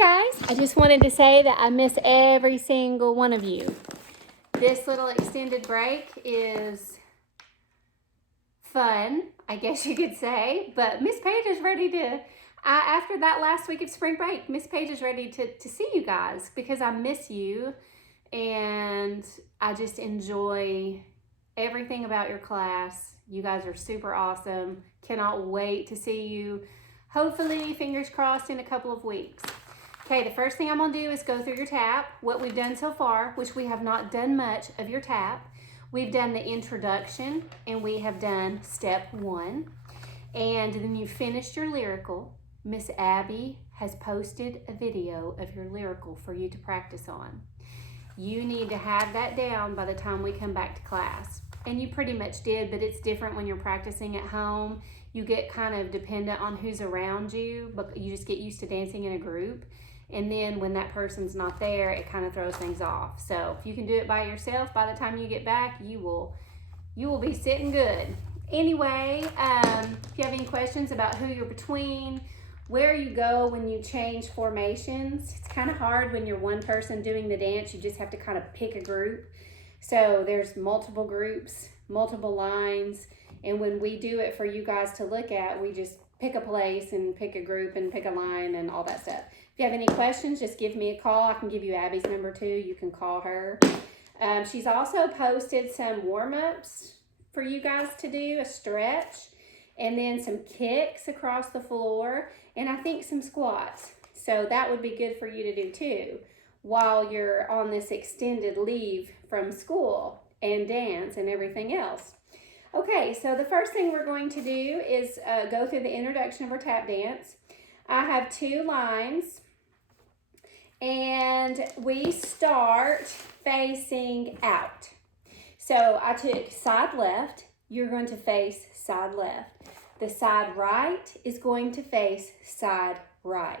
guys, I just wanted to say that I miss every single one of you. This little extended break is fun, I guess you could say, but Miss Paige is ready to, after that last week of spring break, Miss Paige is ready to see you guys because I miss you and I just enjoy everything about your class. You guys are super awesome. Cannot wait to see you, hopefully, fingers crossed, in a couple of weeks. Okay, the first thing I'm gonna do is go through your TAP, what we've done so far, which we have not done much of your TAP. We've done the introduction and we have done step 1. And then you finished your lyrical. Miss Abby has posted a video of your lyrical for you to practice on. You need to have that down by the time we come back to class. And you pretty much did, but it's different when you're practicing at home. You get kind of dependent on who's around you, but you just get used to dancing in a group. And then when that person's not there, it kind of throws things off. So if you can do it by yourself, by the time you get back, you will be sitting good. Anyway, if you have any questions about who you're between, where you go when you change formations, it's kind of hard when you're one person doing the dance. You just have to kind of pick a group. So there's multiple groups, multiple lines. And when we do it for you guys to look at, we just pick a place and pick a group and pick a line and all that stuff. If you have any questions, just give me a call. I can give you Abby's number too. You can call her. She's also posted some warm-ups for you guys to do, a stretch, and then some kicks across the floor, and I think some squats. So that would be good for you to do too while you're on this extended leave from school and dance and everything else. Okay, so the first thing we're going to do is go through the introduction of our tap dance. I have 2 lines, and we start facing out. So I took side left, you're going to face side left. The side right is going to face side right.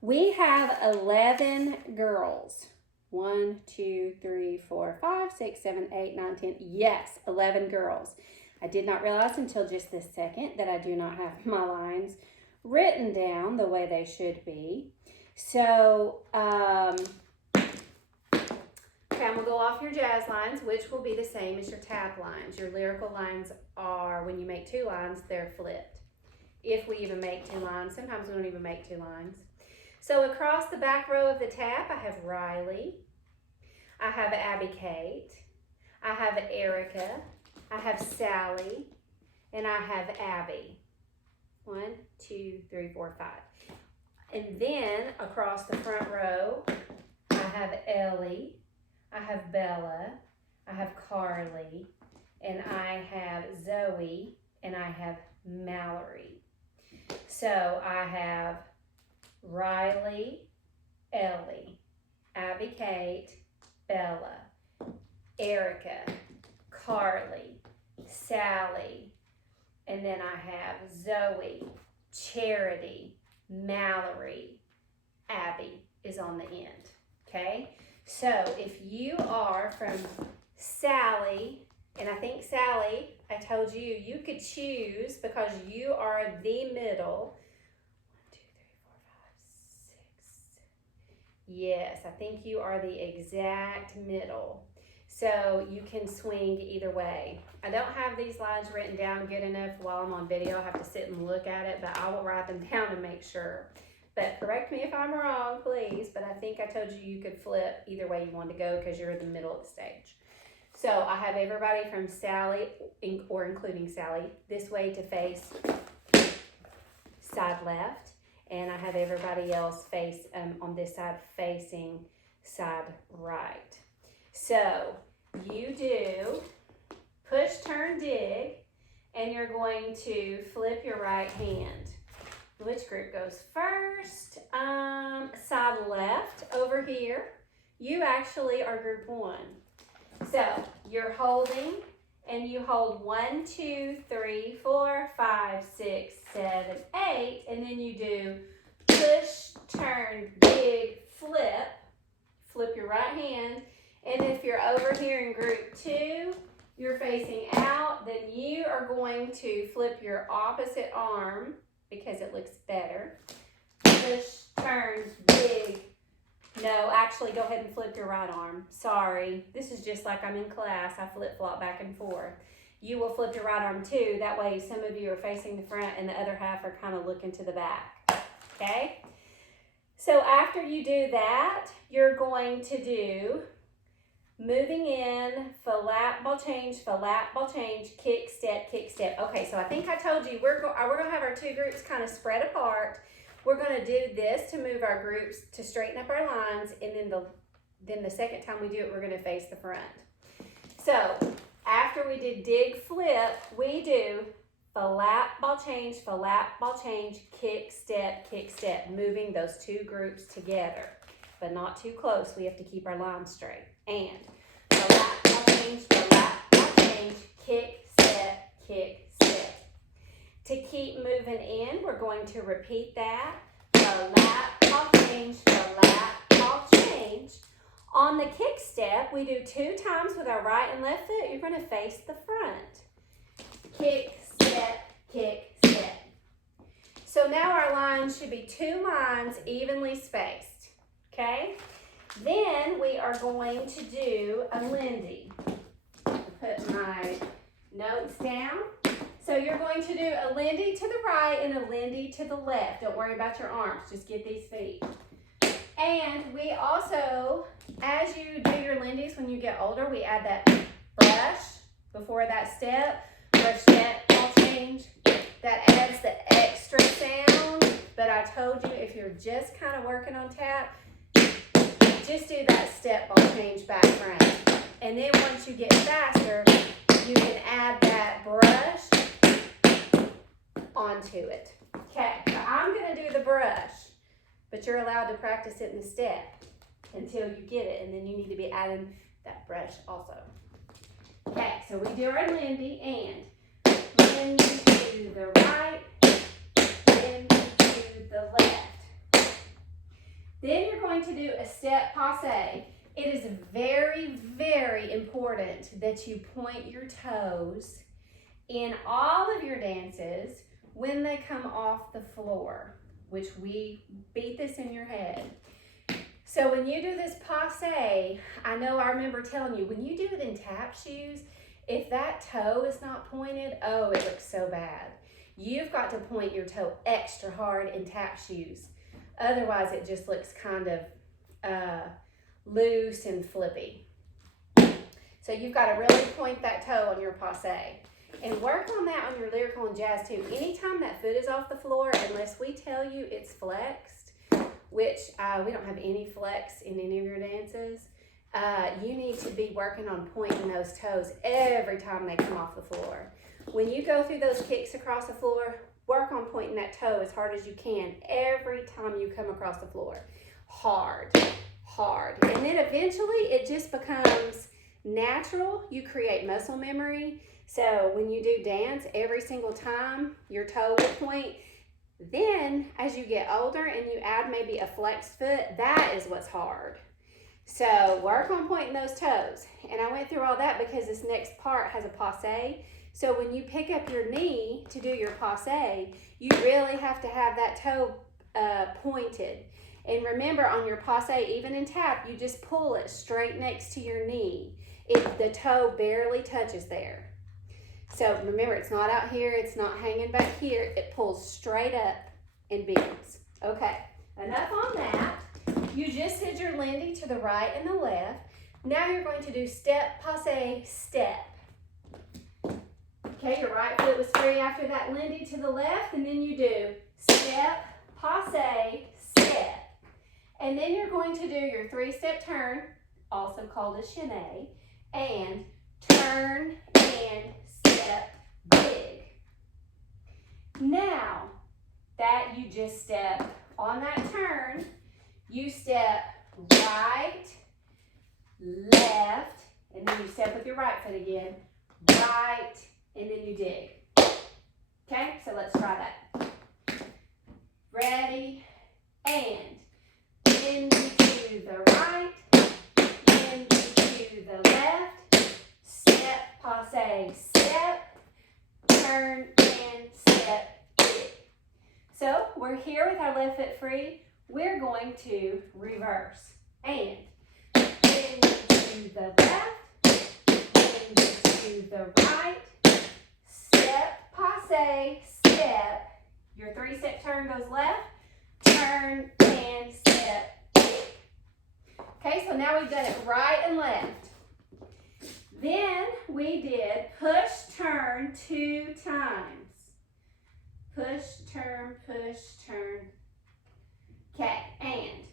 We have 11 girls. 1, 2, 3, 4, 5, 6, 7, 8, 9, 10. Yes, 11 girls. I did not realize until just this second that I do not have my lines written down the way they should be. So, okay, I'm gonna go off your jazz lines, which will be the same as your tap lines. Your lyrical lines are, when you make 2 lines, they're flipped. If we even make 2 lines, sometimes we don't even make 2 lines. So across the back row of the tap, I have Riley, I have Abby Kate, I have Erica, I have Sally, and I have Abby. 1, 2, 3, 4, 5. And then across the front row, I have Ellie, I have Bella, I have Carly, and I have Zoe, and I have Mallory. So I have Riley, Ellie, Abby Kate, Bella, Erica, Carly, Sally, and then I have Zoe, Charity, Mallory, Abby is on the end, okay? So if you are from Sally, and I think Sally, I told you, you could choose because you are the middle. 1, 2, 3, 4, 5, 6. Yes, I think you are the exact middle. So you can swing either way. I don't have these lines written down good enough while I'm on video. I have to sit and look at it, but I will write them down to make sure. But correct me if I'm wrong, please. But I think I told you you could flip either way you wanted to go because you're in the middle of the stage. So I have everybody from Sally, or including Sally, this way to face side left. And I have everybody else face on this side facing side right. So you do push, turn, dig, and you're going to flip your right hand. Which group goes first? Side left over here. You actually are group 1. So you're holding, and you hold 1, 2, 3, 4, 5, 6, 7, 8, and then you do push, turn, dig, flip. Flip your right hand. And if you're over here in group 2, you're facing out, then you are going to flip your opposite arm because it looks better. Push, turn, dig, actually go ahead and flip your right arm. Sorry, this is just like I'm in class. I flip-flop back and forth. You will flip your right arm too. That way some of you are facing the front and the other half are kind of looking to the back, okay? So after you do that, you're going to do moving in, flat, ball change, kick, step, kick, step. Okay, so I think I told you we're going to have our two groups kind of spread apart. We're going to do this to move our groups to straighten up our lines, and then the second time we do it, we're going to face the front. So after we did dig, flip, we do flat, ball change, kick, step, moving those two groups together, but not too close. We have to keep our lines straight. And flat, ball change, kick, step. To keep moving in, we're going to repeat that. Flat, ball change. On the kick step, we do 2 times with our right and left foot. You're going to face the front. Kick, step. So now our lines should be 2 lines evenly spaced, okay? Then we are going to do a Lindy. Put my notes down. So you're going to do a Lindy to the right and a Lindy to the left. Don't worry about your arms, just get these feet. And we also, as you do your Lindies when you get older, we add that brush before that step. Brush, step, ball change. That adds the extra sound. But I told you, if you're just kind of working on tap, just do that step, ball change, back, front. And then once you get faster, you can add that brush onto it. Okay, so I'm going to do the brush, but you're allowed to practice it in the step until you get it, and then you need to be adding that brush also. Okay, so we do our Lindy, and Lindy to the right, Lindy to the left. Then you're going to do a step passe. It is very, very important that you point your toes in all of your dances when they come off the floor, which we beat this in your head. So when you do this passe, I remember telling you, when you do it in tap shoes, if that toe is not pointed, oh, it looks so bad. You've got to point your toe extra hard in tap shoes. Otherwise, it just looks kind of loose and flippy. So you've got to really point that toe on your passe. And work on that on your lyrical and jazz too. Anytime that foot is off the floor, unless we tell you it's flexed, which we don't have any flex in any of your dances, you need to be working on pointing those toes every time they come off the floor. When you go through those kicks across the floor, work on pointing that toe as hard as you can every time you come across the floor. Hard. And then eventually it just becomes natural. You create muscle memory. So when you do dance, every single time your toe will point. Then as you get older and you add maybe a flexed foot, that is what's hard. So work on pointing those toes. And I went through all that because this next part has a passe. So when you pick up your knee to do your passe, you really have to have that toe pointed. And remember, on your passe, even in tap, you just pull it straight next to your knee. The toe barely touches there. So remember, it's not out here, it's not hanging back here. It pulls straight up and bends. Okay, enough on that. You just did your Lindy to the right and the left. Now you're going to do step, passe, step. Okay, your right foot was free after that Lindy to the left, and then you do step, passe, step. And then you're going to do your 3-step turn, also called a chaîné, and turn and step, dig. Now that you just step on that turn, you step right, left, and then you step with your right foot again, right, and then you dig. Okay, so let's try that. Ready, and Lindy to the right, Lindy to the left, step, passe, step, turn, and step, dig. So we're here with our left foot free. We're going to reverse. and. Then to the left, then to the right. Step, passe, step. Your 3-step turn goes left, turn, and step, kick. Okay, so now we've done it right and left. Then we did push, turn 2 times. Push, turn, push, turn. Okay, and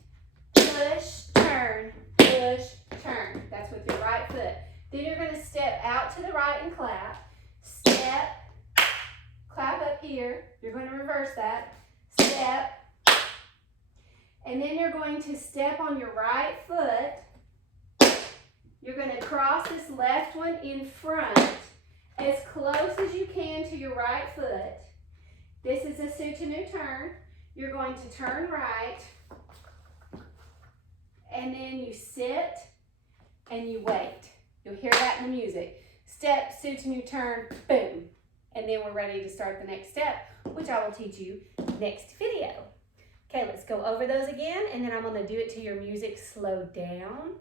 push, turn, push, turn. That's with your right foot. Then you're going to step out to the right and clap. Step, clap up here. You're going to reverse that. Step. And then you're going to step on your right foot. You're going to cross this left one in front as close as you can to your right foot. This is a soutenu turn. You're going to turn right. And then you sit and you wait. You'll hear that in the music. Step, soutenu turn, boom. And then we're ready to start the next step, which I will teach you next video. Okay, let's go over those again, and then I'm going to do it to your music slowed down.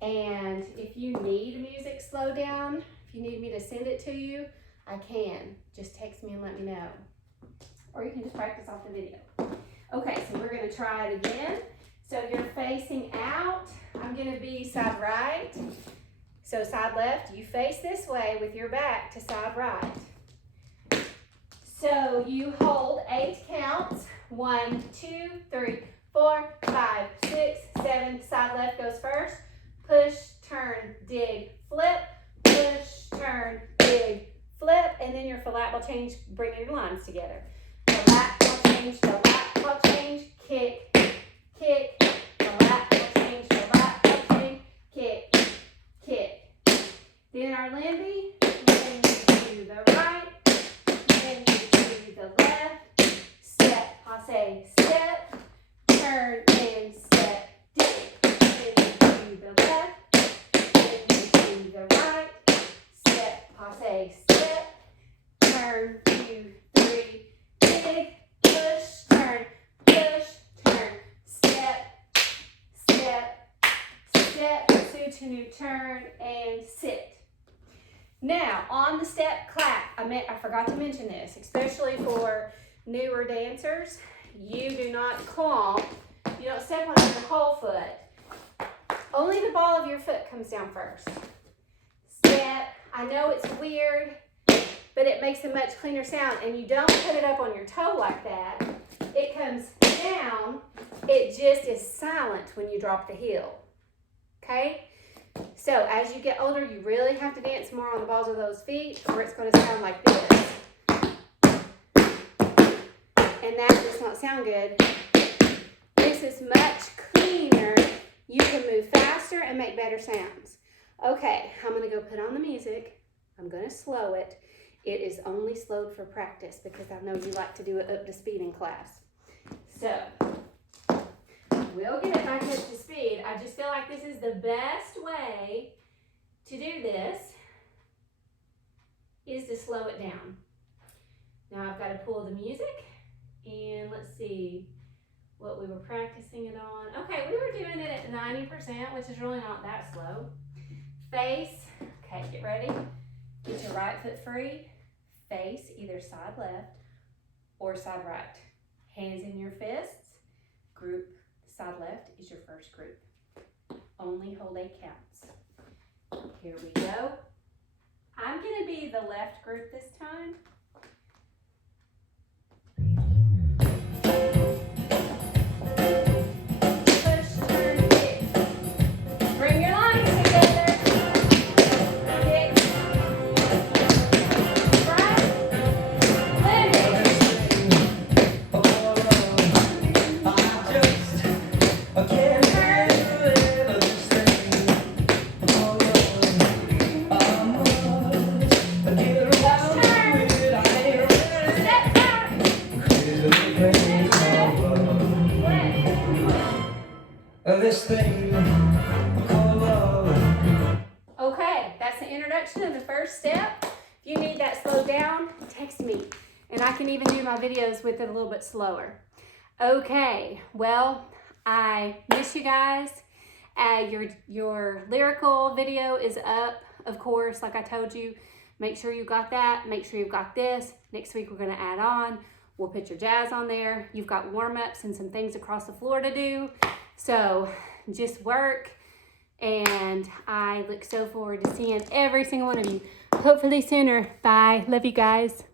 And if you need music slowed down, if you need me to send it to you, I can. Just text me and let me know. Or you can just practice off the video. Okay, so we're going to try it again. So you're facing out. I'm going to be side right. So side left, you face this way with your back to side right. So you hold 8 counts. 1, 2, 3, 4, 5, 6, 7. Side left goes first. Push, turn, dig, flip. Push, turn, dig, flip. And then your flat will change, bringing your lines together. The lap will change, the lap will change, kick, kick. The lap will change, the lap will change, kick, kick. Then our Lindy, then to the right, then to the left, step, passe, step, turn and step, dig, then to the left, then to the right, step, passe, step, turn, 2, 3, dig, push, turn, step, step, step, soutenu turn, and sit. Now, on the step clap, I forgot to mention this, especially for newer dancers, you do not clomp, you don't step on your whole foot. Only the ball of your foot comes down first. Step, I know it's weird, but it makes a much cleaner sound, and you don't put it up on your toe like that. It comes down, it just is silent when you drop the heel, okay? So as you get older, you really have to dance more on the balls of those feet, or it's going to sound like this. And that does not sound good. This is much cleaner. You can move faster and make better sounds. Okay, I'm going to go put on the music. I'm going to slow it. It is only slowed for practice because I know you like to do it up to speed in class. So we'll get it back up to speed. I just feel like this is the best way to do this is to slow it down. Now I've got to pull the music and let's see what we were practicing it on. Okay, we were doing it at 90%, which is really not that slow. Face, okay, get ready. Get your right foot free. Face either side left or side right. Hands in your fists. Group side left is your first group. Only hold 8 counts. Here we go. I'm going to be the left group this time. Push, turn, kick. Bring your lines together. Kick. Right. This thing called love. Okay, that's the introduction of the first step. If you need that slowed down, text me. And I can even do my videos with it a little bit slower. Okay, well, I miss you guys. Your lyrical video is up, of course, like I told you. Make sure you got that. Make sure you've got this. Next week we're gonna add on. We'll put your jazz on there. You've got warm-ups and some things across the floor to do. So just work, and I look so forward to seeing every single one of you. Hopefully sooner. Bye. Love you guys.